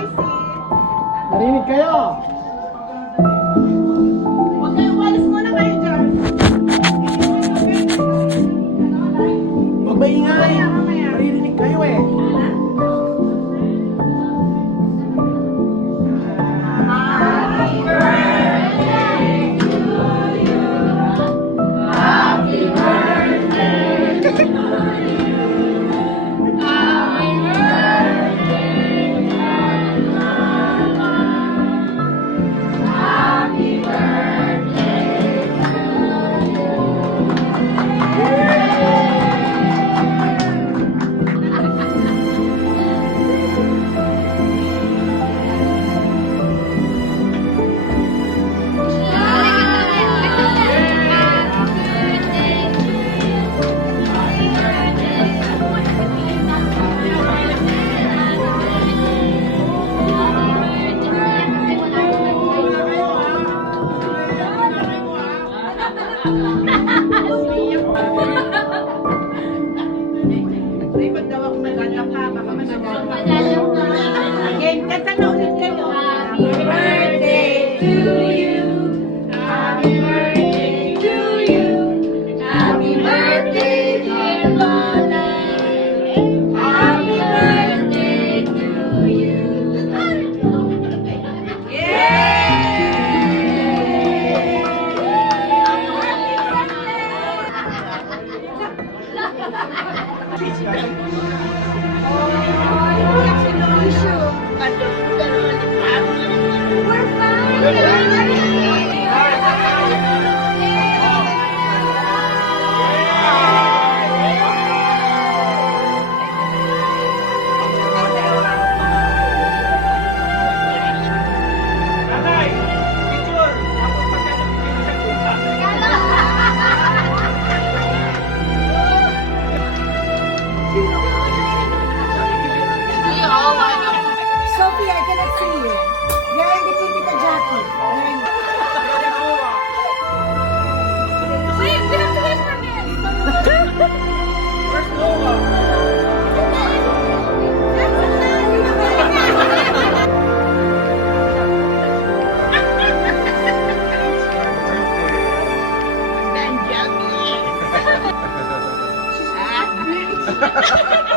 Narinig kayo? Huwag kayo, walis muna kayo dyan. Huwag maingay. Maririnig kayo eh. Dapat daw ako naglalap ha, baka managal ka. Again, kanta na ulit kayo. Happy birthday to you. Happy birthday to you. Happy birthday, dear Lola. Happy birthday to you. Sophie, I cannot see you. You're in between Tita Jackie. Wait, we have to wait for a minute. She's happy.